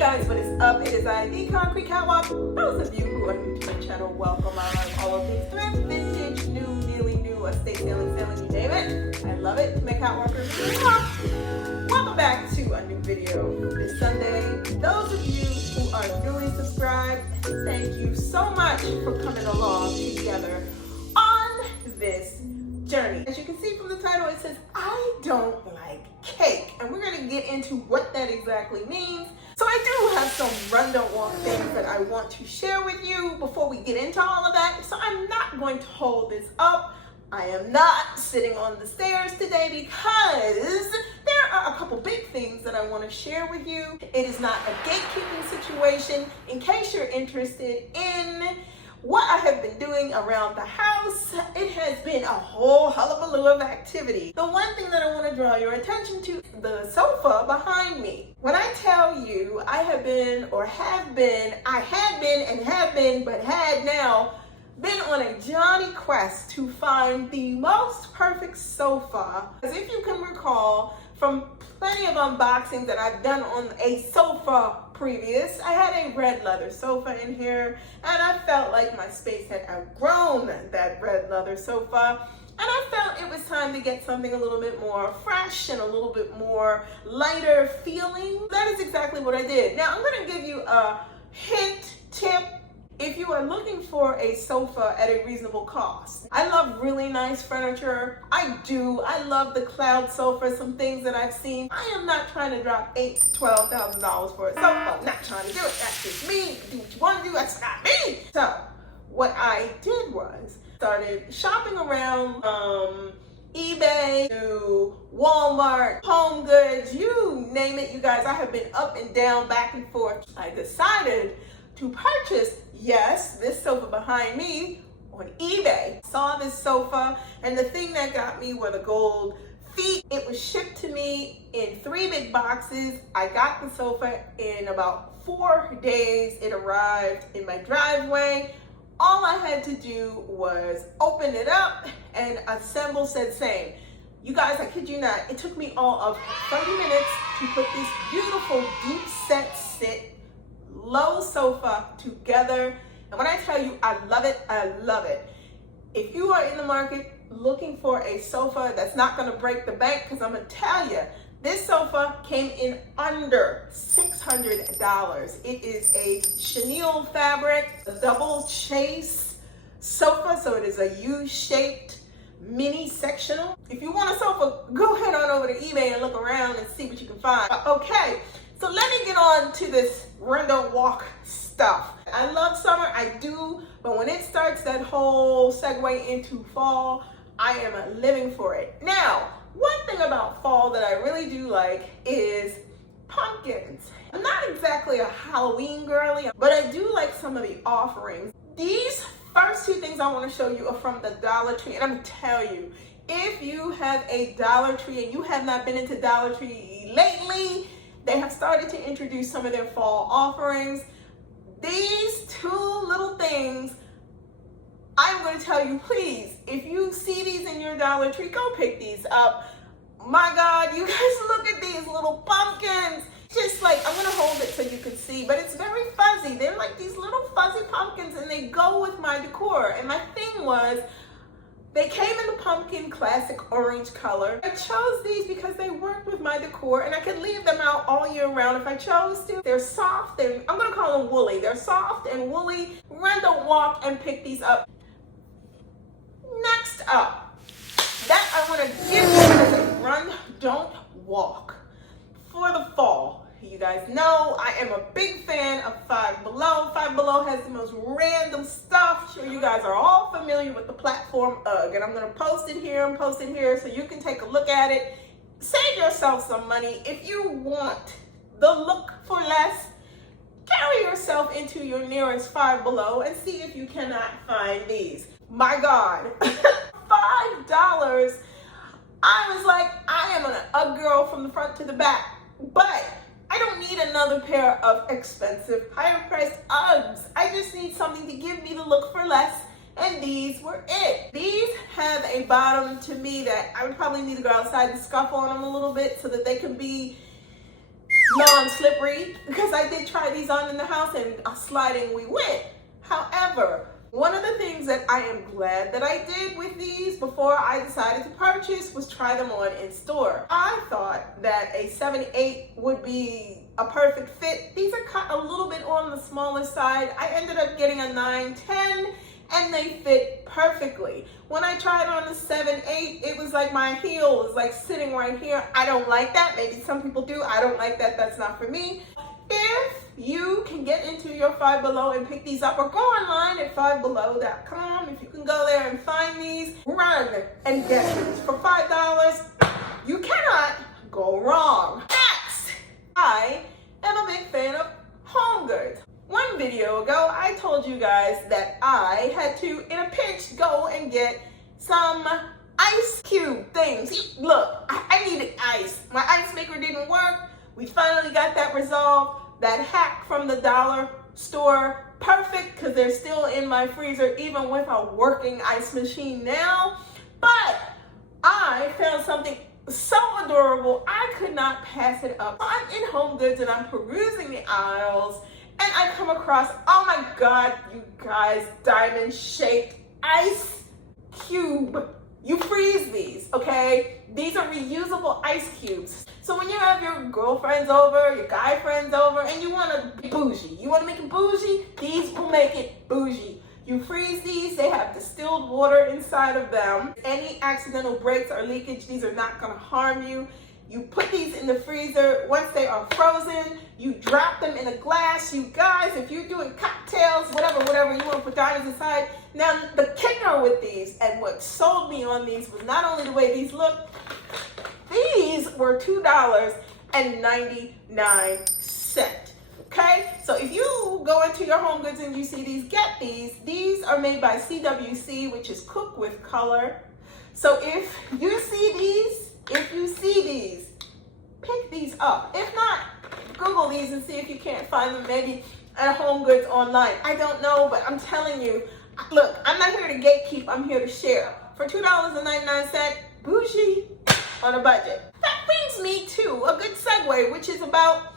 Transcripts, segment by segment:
guys, what is up? It is I, the Concrete Catwalk. Those of you who are new to my channel, welcome. I love all of things thrift, vintage, new, nearly new, estate sailing, you name it. I love it. My catwalk review. Welcome back to a new video this Sunday. Those of you who are newly subscribed, thank you so much for coming along together on this journey. As you can see from the title, it says, I don't like cake. And we're going to get into what that exactly means. So I do have some run don't walk things that I want to share with you before we get into all of that. So I'm not going to hold this up. I am not sitting on the stairs today because there are a couple big things that I want to share with you. It is not a gatekeeping situation. In case you're interested in what I have been doing around the house, it has been a whole hullabaloo of activity. The one thing that I want to draw your attention to, the sofa behind me. When I tell you I had been, but had now been on a Johnny quest to find the most perfect sofa. As if you can recall from plenty of unboxings that I've done on a sofa previous, I had a red leather sofa in here, and I felt like my space had outgrown that red leather sofa, and I felt it was time to get something a little bit more fresh and a little bit more lighter feeling. That is exactly what I did. Now I'm going to give you a hint, tip, if you are looking for a sofa at a reasonable cost. I love really nice furniture. I do. I love the cloud sofa, some things that I've seen. I am not trying to drop $8,000 to $12,000 for a sofa. I'm not trying to do it. That's just me. Do what you want to do. That's not me. So what I did was started shopping around eBay to Walmart, HomeGoods, you name it, you guys. I have been up and down, back and forth. I decided to purchase, yes, this sofa behind me on eBay. Saw this sofa, and the thing that got me were the gold feet. It was shipped to me in 3 big boxes. I got the sofa in about 4 days. It arrived in my driveway. All I had to do was open it up and assemble said same. You guys, I kid you not, it took me all of 30 minutes to put this beautiful deep set sit low sofa together. And when I tell you I love it, I love it. If you are in the market looking for a sofa that's not going to break the bank, because I'm going to tell you, this sofa came in under $600. It is a chenille fabric, a double chase sofa, so it is a U-shaped mini sectional. If you want a sofa, go head on over to eBay and look around and see what you can find. Okay. So let me get on to this run don't walk stuff. I love summer, I do, but when it starts that whole segue into fall, I am living for it. Now, one thing about fall that I really do like is pumpkins. I'm not exactly a Halloween girly, but I do like some of the offerings. These first 2 things I want to show you are from the DollarTree, and I'm going to tell you, if you have a DollarTree and you have not been into DollarTree lately, they have started to introduce some of their fall offerings. These 2 little things, I'm going to tell you, please, if you see these in your Dollar Tree, go pick these up. My God, you guys, look at these little pumpkins. Just like, I'm going to hold it so you can see, but it's very fuzzy. They're like these little fuzzy pumpkins, and they go with my decor. And my thing was, they came in the pumpkin classic orange color. I chose these because they worked with my decor, and I could leave them out all year round if I chose to. They're soft, I'm gonna call them woolly. They're soft and woolly. Run don't walk and pick these up. Next up, that I wanna give you as a run don't walk for the fall. You guys know I am a big fan of 5Below. 5Below has the most random stuff. Sure, you guys are all familiar with the platform UGG, and I'm going to post it here and post it here so you can take a look at it. Save yourself some money. If you want the look for less, carry yourself into your nearest 5Below and see if you cannot find these. My God, $5. I was like, I am an UGG girl from the front to the back, but I don't need another pair of expensive, higher priced Uggs. I just need something to give me the look for less, and these were it. These have a bottom to me that I would probably need to go outside and scuff on them a little bit so that they can be non-slippery, because I did try these on in the house and sliding we went. However, one of the things that I am glad that I did with these before I decided to purchase was try them on in store. I thought that a 7-8 would be a perfect fit. These are cut a little bit on the smaller side. I ended up getting a 9-10 and they fit perfectly. When I tried on the 7-8, it was like my heel was like sitting right here. I don't like that. Maybe some people do. I don't like that. That's not for me. If you can get into your 5Below and pick these up, or go online at 5below.com. If you can go there and find these, run and get these. For $5, you cannot go wrong. Next, I am a big fan of HomeGoods. One video ago, I told you guys that I had to, in a pinch, go and get some ice cube things. Look, I needed ice. My ice maker didn't work. We finally got that resolved. That hack from the dollar store, perfect, because they're still in my freezer, even with a working ice machine now. But I found something so adorable, I could not pass it up. I'm in HomeGoods and I'm perusing the aisles, and I come across, oh my God, you guys, diamond-shaped ice cube. You freeze these, okay? These are reusable ice cubes. So when you have your girlfriends over, your guy friends over, and you want to be bougie, you want to make it bougie, these will make it bougie. You freeze these, they have distilled water inside of them. Any accidental breaks or leakage, these are not going to harm you. You put these in the freezer. Once they are frozen, you drop them in a glass. You guys, if you're doing cocktails, whatever you want to put diamonds inside. Now, the kicker with these, and what sold me on these, was not only the way these look. These were $2.99. Okay, so if you go into your HomeGoods and you see these, get these. These are made by CWC, which is Cook with Color. So if you see these, pick these up. If not, Google these and see if you can't find them maybe at HomeGoods online. I don't know, but I'm telling you, look, I'm not here to gatekeep, I'm here to share. For $2.99, bougie on a budget. That brings me to a good segue, which is about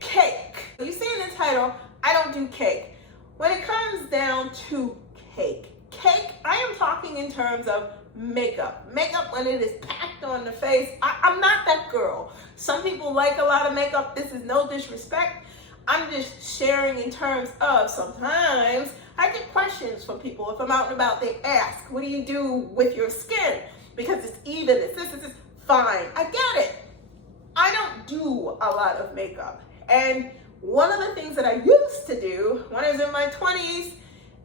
cake. You see in the title, I don't do cake. When it comes down to cake, I am talking in terms of makeup. Makeup when it is packed on the face. I'm not that girl. Some people like a lot of makeup. This is no disrespect. I'm just sharing in terms of sometimes I get questions from people. If I'm out and about, they ask, what do you do with your skin? Because it's even, it's this. Fine, I get it. I don't do a lot of makeup. And one of the things that I used to do when I was in my 20s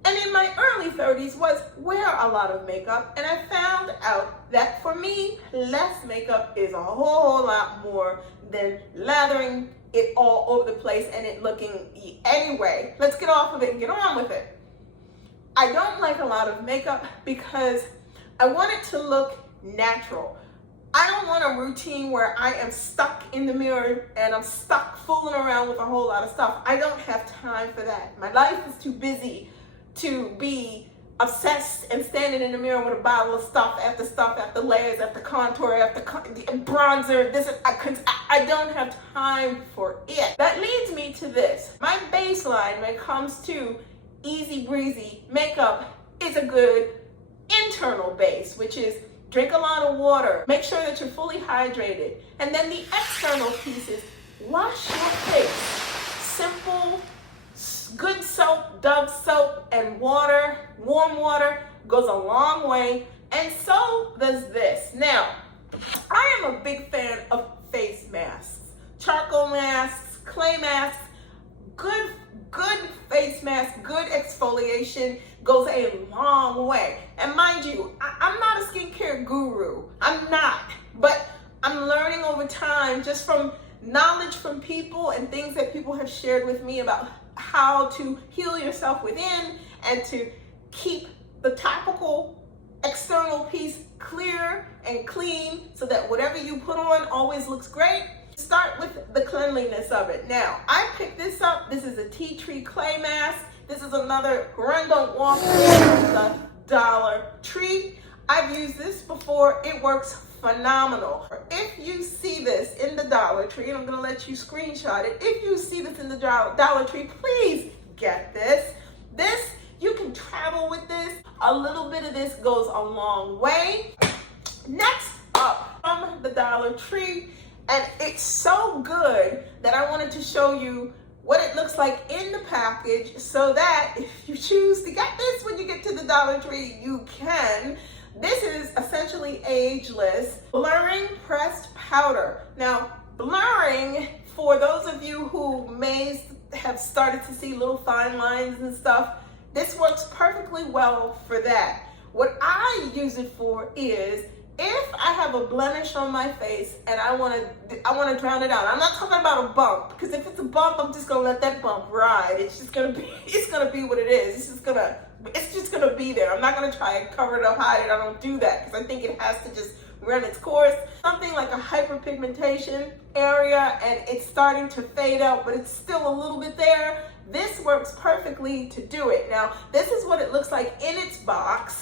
and in my early 30s was wear a lot of makeup. And I found out that for me, less makeup is a whole lot more than lathering it all over the place and it looking anyway. Let's get off of it and get on with it. I don't like a lot of makeup because I want it to look natural. I don't want a routine where I am stuck in the mirror and I'm stuck fooling around with a whole lot of stuff. I don't have time for that. My life is too busy to be obsessed and standing in the mirror with a bottle of stuff after layers, after contour, after bronzer. I don't have time for it. That leads me to this. My baseline when it comes to easy breezy makeup is a good internal base, which is drink a lot of water, make sure that you're fully hydrated. And then the external piece is wash your face. Simple, good soap, Dove soap, and water, warm water goes a long way. And so does this. Now, I am a big fan of face masks, charcoal masks, clay masks. Good face mask, good exfoliation goes a long way. And mind you, I'm not a skincare guru. I'm not. But I'm learning over time just from knowledge from people and things that people have shared with me about how to heal yourself within and to keep the topical external piece clear and clean so that whatever you put on always looks great. Start with the cleanliness of it. Now, I picked this up. This is a tea tree clay mask. This is another run, don't walk, the DollarTree. I've used this before. It works phenomenal. If you see this in the Dollar Tree, and I'm gonna let you screenshot it, if you see this in the Dollar Tree, please get this. You can travel with this. A little bit of this goes a long way. Next up, from the Dollar Tree, and it's so good that I wanted to show you what it looks like in the package, so that if you choose to get this when you get to the Dollar Tree, you can. This is essentially ageless blurring pressed powder. Now, blurring, for those of you who may have started to see little fine lines and stuff, this works perfectly well for that. What I use it for is, if I have a blemish on my face and I want to drown it out. I'm not talking about a bump, because if it's a bump, I'm just gonna let that bump ride. It's gonna be what it is. It's just gonna be there. I'm not gonna try and cover it up, hide it. I don't do that, because I think it has to just run its course. Something like a hyperpigmentation area and it's starting to fade out, but it's still a little bit there. This works perfectly to do it. Now, this is what it looks like in its box,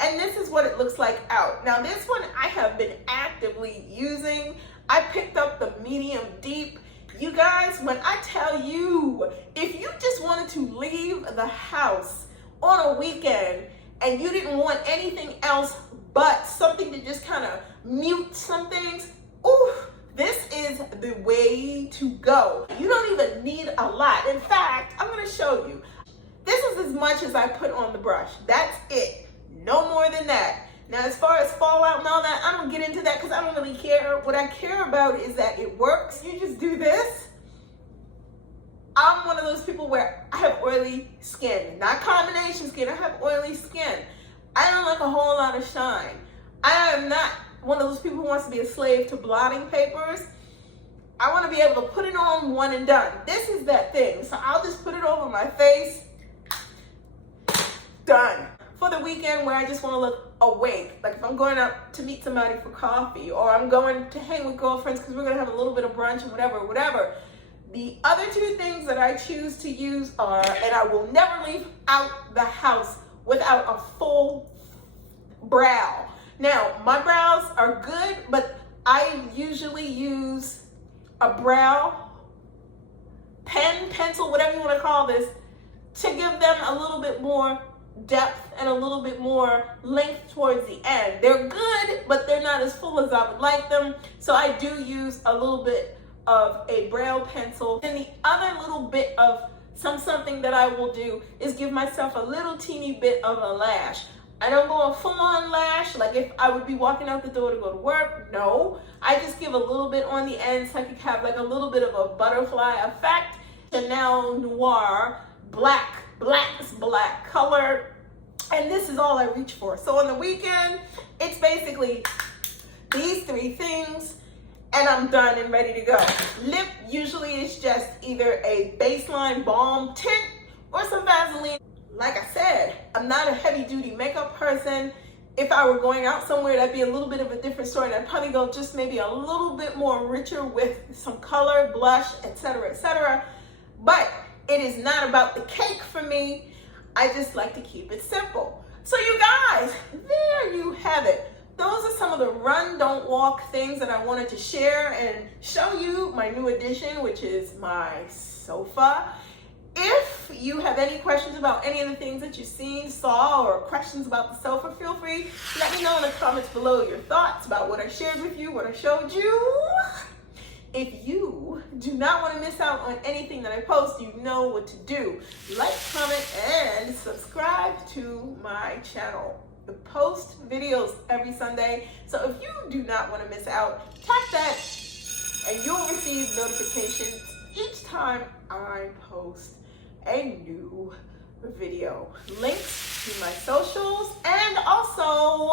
and this is what it looks like out. Now, this one I have been actively using. I picked up the medium deep. You guys, when I tell you, if you just wanted to leave the house on a weekend and you didn't want anything else but something to just kind of mute some things, ooh, this is the way to go. You don't even need a lot. In fact, I'm gonna show you. This is as much as I put on the brush. That's it, no more than that. Now, as far as fallout and all that, I don't get into that because I don't really care. What I care about is that it works. You just do this. I'm one of those people where I have oily skin, not combination skin, I have oily skin. I don't like a whole lot of shine. I am not one of those people who wants to be a slave to blotting papers. I want to be able to put it on one and done. This is that thing. So I'll just put it over my face. Done. For the weekend where I just want to look awake, like if I'm going out to meet somebody for coffee, or I'm going to hang with girlfriends because we're going to have a little bit of brunch and whatever. The other two things that I choose to use are, and I will never leave out the house without a full brow. Now, my brows are good, but I usually use a brow pen, pencil, whatever you want to call this, to give them a little bit more depth and a little bit more length towards the end. They're good, but they're not as full as I would like them. So I do use a little bit of a brow pencil. And the other little bit of something that I will do is give myself a little teeny bit of a lash. I don't go a full-on lash, like if I would be walking out the door to go to work. No, I just give a little bit on the end so I could have like a little bit of a butterfly effect. Chanel Noir, black color, and this is all I reach for. So on the weekend, it's basically these three things, and I'm done and ready to go. Lip usually is just either a baseline balm tint or some Vaseline. Like I said, I'm not a heavy-duty makeup person. If I were going out somewhere, that'd be a little bit of a different story. And I'd probably go just maybe a little bit more richer with some color, blush, etc., etc. But it is not about the cake for me. I just like to keep it simple. So you guys, there you have it. Those are some of the run, don't walk things that I wanted to share and show you my new addition, which is my sofa. If you have any questions about any of the things that you've seen, saw, or questions about the sofa, feel free. Let me know in the comments below your thoughts about what I shared with you, what I showed you. If you do not want to miss out on anything that I post, you know what to do. Like, comment, and subscribe to my channel. I post videos every Sunday, so if you do not want to miss out, tap that and you'll receive notifications each time I post a new video. Links to my socials and also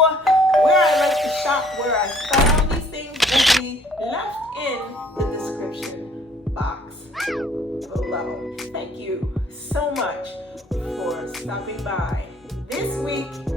where I like to shop, where I found these things, will be left in the description box below. Thank you so much for stopping by this week.